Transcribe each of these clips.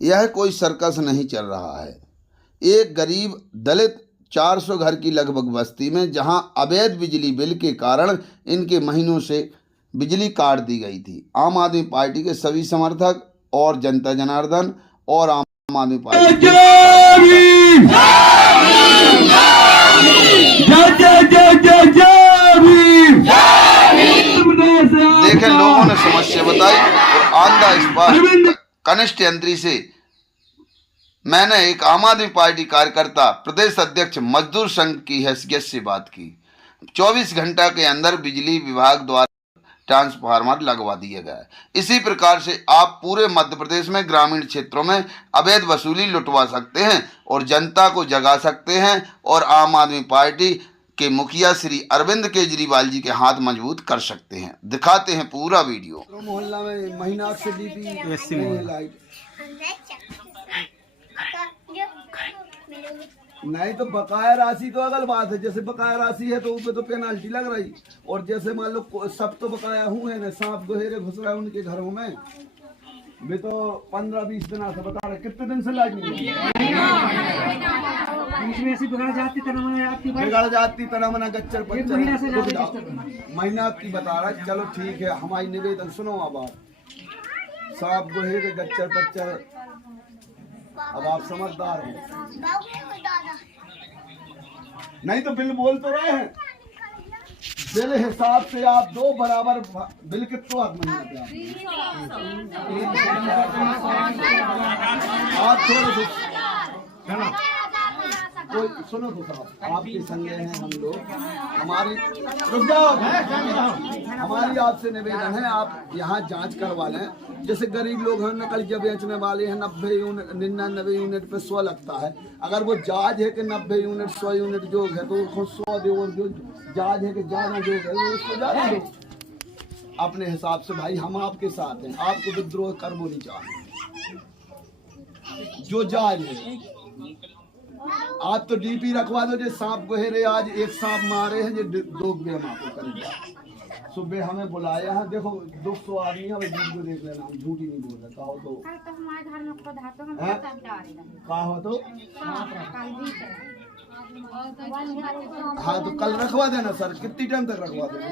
यह कोई सर्कस नहीं चल रहा है। एक गरीब दलित 400 घर की लगभग बस्ती में जहां अवैध बिजली बिल के कारण इनके महीनों से बिजली काट दी गई थी। आम आदमी पार्टी के सभी समर्थक और जनता जनार्दन और आम आदमी पार्टी देखे लोगों ने समस्या बताई और ऑन द स्पॉट कनिष्ठ यंत्री से मैंने एक आम आदमी पार्टी कार्यकर्ता प्रदेश अध्यक्ष मजदूर संघ की हैसियत से बात की। 24 घंटा के अंदर बिजली विभाग द्वारा ट्रांसफार्मर लगवा दिया गया। इसी प्रकार से आप पूरे मध्य प्रदेश में ग्रामीण क्षेत्रों में अवैध वसूली लुटवा सकते हैं और जनता को जगा सकते हैं और आम आदमी पार्टी के मुखिया श्री अरविंद केजरीवाल जी के हाथ मजबूत कर सकते हैं। दिखाते हैं पूरा वीडियो। मोहल्ला में महीना से डीपी नहीं तो बकाया राशि तो अगल बात है। जैसे बकाया राशि है तो उसपे तो पेनाल्टी लग रही, और जैसे मान लो सब तो बकाया हुए हैं, सांप गोहेरे घुस रहे हैं उनके घरों में, वे तो 15-20 दिन से बता रहे कितने दिन से लाइट नहीं बिगड़ जाती तना मना गच्चर पच्चर महीना की बता रहा। चलो ठीक है, हमारी निवेदन सुनो। अब आप सांप गोहेरे गच्चर पच्चर, अब आप समझदार हो। नहीं तो बिल बोल तो रहे हैं, बिल हिसाब से आप दो बराबर बिल कितना आप थोड़े कोई सुनो तो साहब, आपके संगे हैं हम लोग, हमारी रुक जाओ, हमारी आपसे निवेदन है आप यहाँ जांच करवा लें। जैसे गरीब लोग हैं, नकली बेचने वाले हैं, 99 यूनिट पे 100 लगता है। अगर वो जायज है कि 90 यूनिट 100 यूनिट जो है तो उसको 100 दो, जो जायज है कि ज्यादा जो है वो उसको ज्यादा दो अपने हिसाब से। भाई हम आपके साथ हैं, आपको विद्रोह कर वो नहीं चाहते, जो जायज है आप तो डीपी रखवा दो। जो सांप गोहेरे आज एक सांप मारे हैं, जो 2 हम आपको करेंगे। सुबह हमें बुलाया है, देखो 200 आदमी है, वीडियो देख लेना, हम झूठी नहीं बोल रहे। कहो तो कहो तो हाँ तो कल रखवा देना सर। कितनी टाइम तक रखवा देना?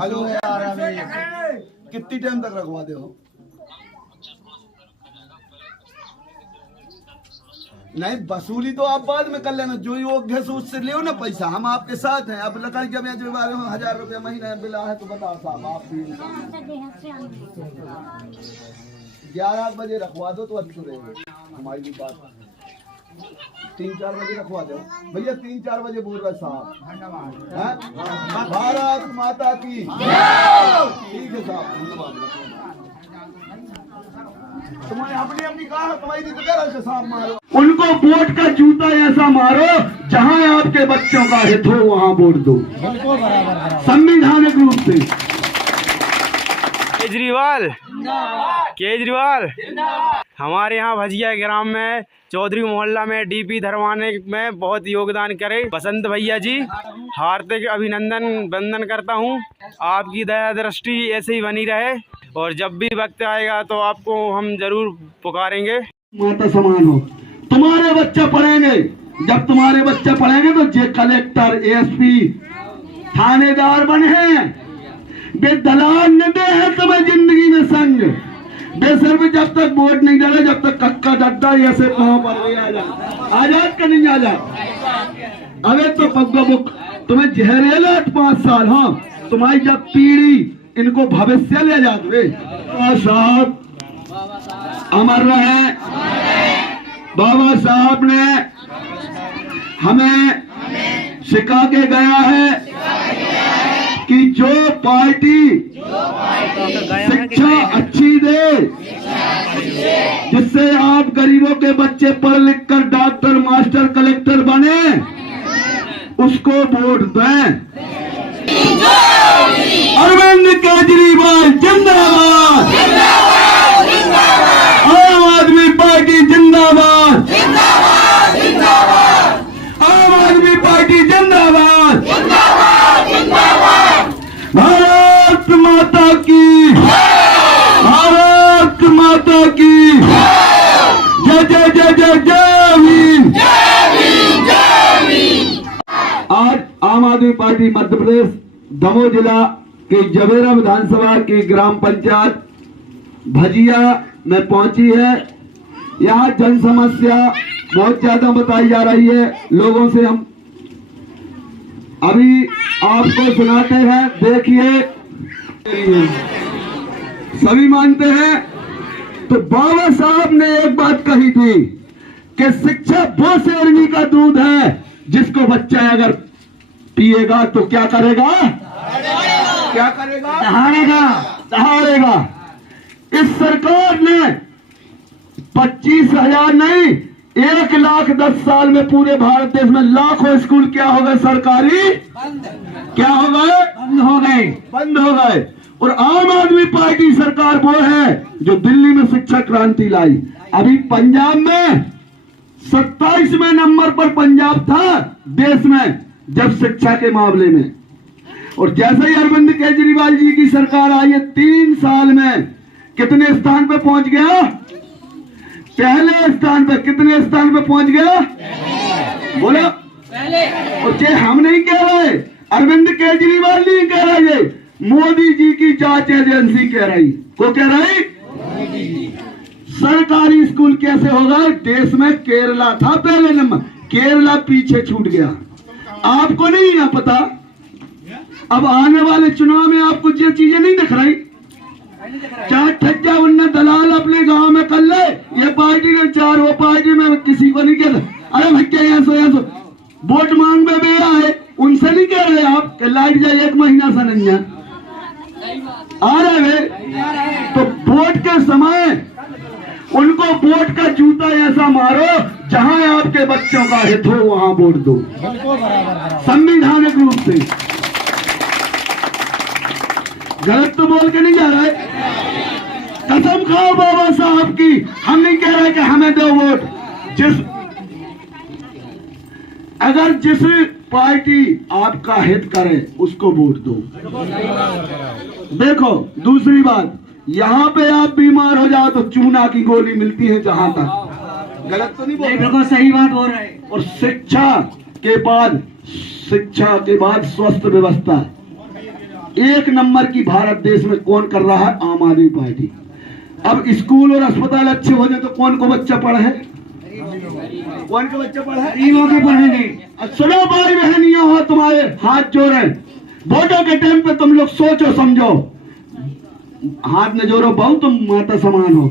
हेलो कितनी टाइम तक रखवा दे हो? नहीं वसूली तो आप बाद में कर लेना, जो योग्य है उससे ले ना पैसा, हम आपके साथ हैं। अब लकड़ी के जो बारे में 1000 रुपया महीना बिला है तो बताओ साहब आप भी 11 बजे रखवा दो तो अच्छा रहेगा। हमारी भी बात 3-4 बजे रखवा दो भैया, 3-4 बजे बोल रहे साहब। भारत माता की ठीक है साहब, धन्यवाद। तुम्हारे अपनी कहा है, तुम्हारी तो साहब मारो उनको, वोट का जूता ऐसा मारो जहां आपके बच्चों का हित हो वहां वोट दो संवैधानिक रूप से। केजरीवाल हमारे यहाँ भजिया ग्राम में चौधरी मोहल्ला में डीपी धरवाने में बहुत योगदान करे बसंत भैया जी, हार्दिक अभिनंदन वंदन करता हूँ। आपकी दया दृष्टि ऐसे ही बनी रहे और जब भी वक्त आएगा तो आपको हम जरूर पुकारेंगे। माता समान हो, तुम्हारे बच्चे पढ़ेंगे, जब तुम्हारे बच्चे पढ़ेंगे तो जे कलेक्टर एसपी थानेदार बने हैं, वे दलाल न दे हैं तुम्हें जिंदगी में संग। बेसर में जब तक वोट नहीं डाले, जब तक कक्का डड्डा ऐसे पाँव पर आजाद का नहीं आजाद। अरे तो पग्गा बुक तुम्हें जहरेला 5 साल। हाँ तुम्हारी जब पीढ़ी इनको भविष्य ले जाते साहब अमर रहे। बाबा साहब ने हमें सिखा के गया है कि जो पार्टी शिक्षा अच्छी दे, जिससे आप गरीबों के बच्चे पढ़ लिख कर डॉक्टर मास्टर कलेक्टर बने, उसको वोट दें। अरविंद केजरीवाल जिंदाबाद, आम आदमी पार्टी जिंदाबाद, आम आदमी पार्टी जिंदाबाद, भारत माता की, भारत माता की जय जय जय जय जय भीम। आज आम आदमी पार्टी मध्य प्रदेश दमोह जिला के जवेरा विधानसभा की ग्राम पंचायत भजिया में पहुंची है। यहाँ जन समस्या बहुत ज्यादा बताई जा रही है। लोगों से हम अभी आपको सुनाते हैं, देखिए। सभी मानते हैं। तो बाबा साहब ने एक बात कही थी कि शिक्षा वो शेरनी का दूध है जिसको बच्चा अगर पिएगा तो क्या करेगा? क्या करेगा? दहाड़ेगा, दहाड़ेगा। इस सरकार ने 25,000 नहीं 1,10,000 साल में पूरे भारत देश में लाखों स्कूल क्या हो गए? सरकारी क्या हो गए? बंद हो गए, बंद हो गए। और आम आदमी पार्टी सरकार वो है जो दिल्ली में शिक्षा क्रांति लाई। अभी पंजाब में 27वें नंबर पर पंजाब था देश में जब शिक्षा के मामले में। और जैसे ही अरविंद केजरीवाल जी की सरकार आई है 3 साल में कितने स्थान पे पहुंच गया? पहले स्थान पे। कितने स्थान पे पहुंच गया? बोलो। और ये हम नहीं कह रहे, अरविंद केजरीवाल नहीं कह रहे, मोदी जी की जांच एजेंसी कह रही। को कह रही? सरकारी स्कूल कैसे होगा? देश में केरला था पहले नंबर, केरला पीछे छूट गया। आपको नहीं है पता? अब आने वाले चुनाव में आपको ये चीजें नहीं दिख रही? चार ठज्जा उन्ना दलाल अपने गांव में कर ले, ये पार्टी ने 4 वो पार्टी में किसी को नहीं कहता। अरे भैया यहाँ सो वोट मांग में बेरा है, उनसे नहीं कह रहे आप कि लाइट जाए 1 महीना से नहीं है। आ रहे तो वोट के समय उनको वोट का जूता ऐसा मारो जहां आपके बच्चों का हित हो वहां वोट दो, संवैधानिक रूप से। गलत तो बोल के नहीं जा रहे। कसम खाओ बाबा साहब की, हम नहीं कह रहे कि हमें दो वोट। अगर जिस पार्टी आपका हित करे उसको वोट दो। देखो दूसरी बात, यहाँ पे आप बीमार हो जाओ तो चूना की गोली मिलती है जहां तक। गलत तो नहीं बोल रहे, सही बात बोल रहे। और शिक्षा के बाद स्वास्थ्य व्यवस्था 1 नंबर की भारत देश में कौन कर रहा है? आम आदमी पार्टी। अब स्कूल और अस्पताल अच्छे हो जाए तो कौन को बच्चा पढ़े? कौन के बच्चे पढ़े? गरीबों के पढ़ेंगे। सुनो भाई बहनियों हो, तुम्हारे हाथ जोड़े, वोटों के टाइम पे तुम लोग सोचो समझो, हाथ में जोड़ो बहु, तुम माता समान हो।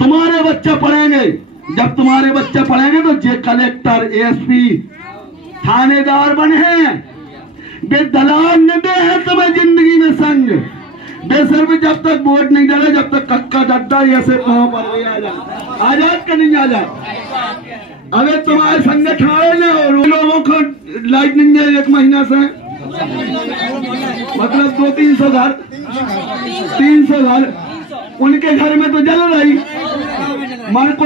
तुम्हारे बच्चे पढ़ेंगे, जब तुम्हारे बच्चे पढ़ेंगे तो जे कलेक्टर एसपी थानेदार बने हैं। बे दलाल न दे है तुम्हें जिंदगी में संग। बेसर में जब तक वोट नहीं डाला, जब तक कक्का डड्डा ऐसे पाँव पर नहीं आजाद का नहीं आजाद। अगर तुम्हारे संगठन ने और लोगों को लाइट नहीं है 1 महीना से, मतलब 200-300 घर, 300 घर उनके घर में तो जल रही। मर को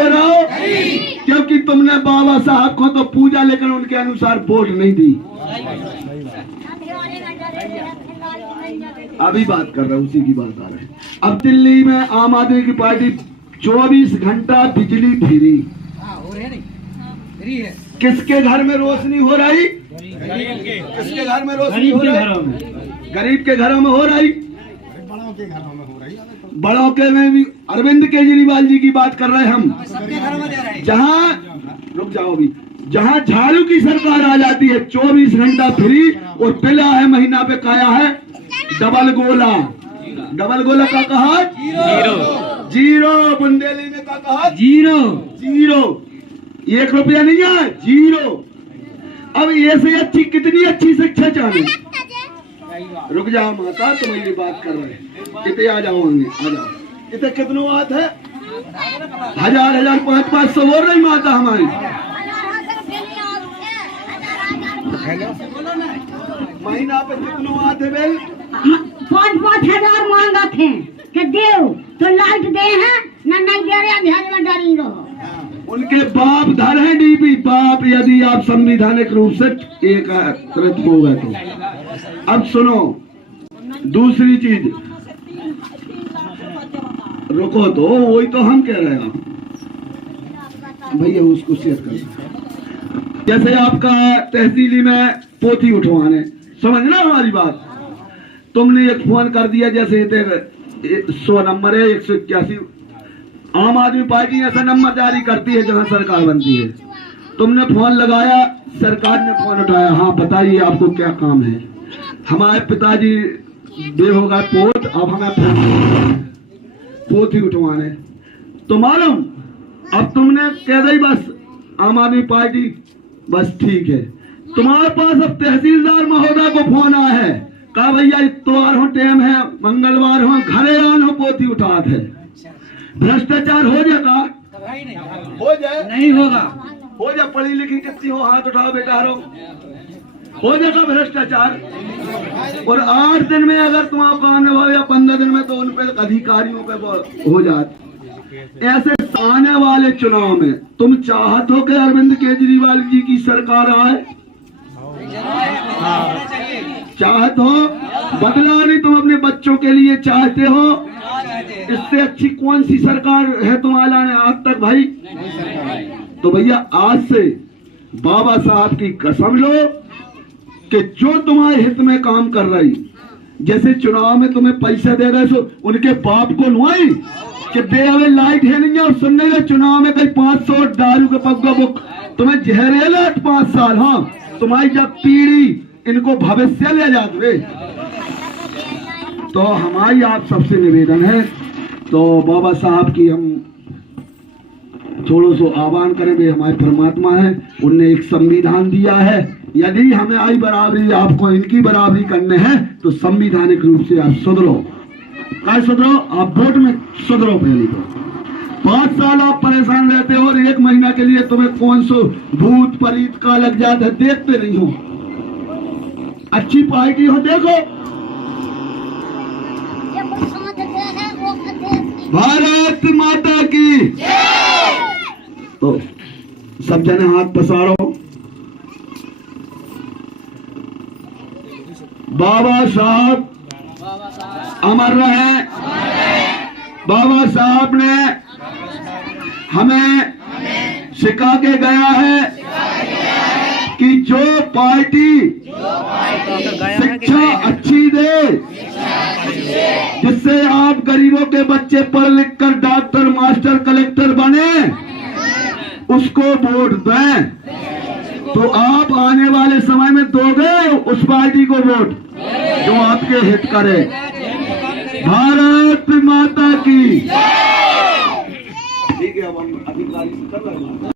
रहो क्योंकि तुमने बाबा साहब को तो पूजा लेकर उनके अनुसार वोट नहीं दी। अभी बात कर रहा हूं, उसी की बात आ रही है। अब दिल्ली में आम आदमी की पार्टी 24 घंटा बिजली फ्री। किसके घर में रोशनी हो रही? किसके घर में रोशनी हो रही? गरीब के घरों में हो रही। बड़ों के में भी अरविंद केजरीवाल जी की बात कर रहे हैं हम। जहां रुक जाओ भी, जहां झाड़ू की सरकार आ जाती है 24 घंटा फ्री और पिला है महीना पे काया है डबल गोला। डबल गोला का कहा? जीरो। बुंदेली में का कहा? जीरो। 1 रुपया नहीं है, 0। अब ये से अच्छी कितनी अच्छी शिक्षा चाहिए? रुक जाओ माता, तुम ये बात कर रहे हैं। इतने आ जाओगे, आ जाओ। इतने कितनों बात है? 1000 500 बोल रही माता हमारी। महीना पे कितनों आते बेल? 5-5 हजार मांगा थे कि देव तो लाइट दे हैं न नहीं दे रहे, अंधेरे में डरी रहो। उनके बाप धर है डीपी बाप, यदि आप संवैधानिक रूप से एकत्रित हो गए तो। अब सुनो दूसरी चीज, रुको तो, वही तो हम कह रहे हैं। भैया उसको शेयर कर। जैसे आपका तहसीली में पोथी उठवाने, समझना हमारी बात, तुमने एक फोन कर दिया, जैसे 100 नंबर है 181, आम आदमी पार्टी ऐसा नंबर जारी करती है जहां सरकार बनती है। तुमने फोन लगाया, सरकार ने फोन उठाया, हाँ बताइए आपको क्या काम है। हमारे पिताजी देव होगा पोत, अब हमें पोथी उठवाने, तो मालूम अब तुमने कह दी बस आम आदमी पार्टी, बस ठीक है। तुम्हारे पास अब तहसीलदार महोदय को फोन आया है, कहा भैया इतवार हो टाइम है, मंगलवार हो घरे आन हो, पोथी उठात है। भ्रष्टाचार हो जाएगा? हो जाए? नहीं होगा। हो जाए, पढ़ी लिखी कितनी हो, हाथ उठाओ बेटा, हो जाएगा भ्रष्टाचार। और 8 दिन में अगर तुम आप काम निभाओ या 15 दिन में, तो उन पे अधिकारियों पे हो जाते। ऐसे आने वाले चुनाव में तुम चाहत हो कि अरविंद केजरीवाल जी की सरकार आए? चाहत हो? बदला नहीं, तुम अपने बच्चों के लिए चाहते हो? इससे अच्छी कौन सी सरकार है तुम्हारा ने आज तक भाई? तो भैया आज से बाबा साहब की कसम लो कि जो तुम्हारे हित में काम कर रही, जैसे चुनाव में तुम्हें पैसा दे रहे सो उनके बाप को नुआई कि बेअवे लाइट है नहीं है, सुनने में चुनाव में कहीं 500 दारू के पग्गा बुक तुम्हें जहरेला 5 साल। हाँ, तुम्हारी जब पीढ़ी इनको भविष्य ले जाते। तो हमारी आप सबसे निवेदन है, तो बाबा साहब की हम थोड़ा सो आह्वान करें, वे हमारे परमात्मा है, उनने एक संविधान दिया है, यदि हमें आई बराबरी आपको इनकी बराबरी करने हैं तो संवैधानिक रूप से आप सुधरो। क्या सुधरो? आप वोट में सुधरो। पहले तो 5 साल आप परेशान रहते हो और 1 महीना के लिए तुम्हें कौन सो भूत परीत का लग जाता है, देखते नहीं हो। अच्छी पार्टी हो देखो, भारत माता की। तो सब जने हाथ पसारो। बाबा साहब अमर रहे। बाबा साहब ने हमें सिखा के गया है कि जो पार्टी शिक्षा अच्छी दे, जिससे आप गरीबों के बच्चे पढ़ लिख कर डॉक्टर, मास्टर, कलेक्टर बने, उसको वोट दें। तो आप आने वाले समय में दोगे उस पार्टी को वोट जो आपके हित करे। भारत माता की। ठीक है, अब हम अधिकारी कर रहे हैं।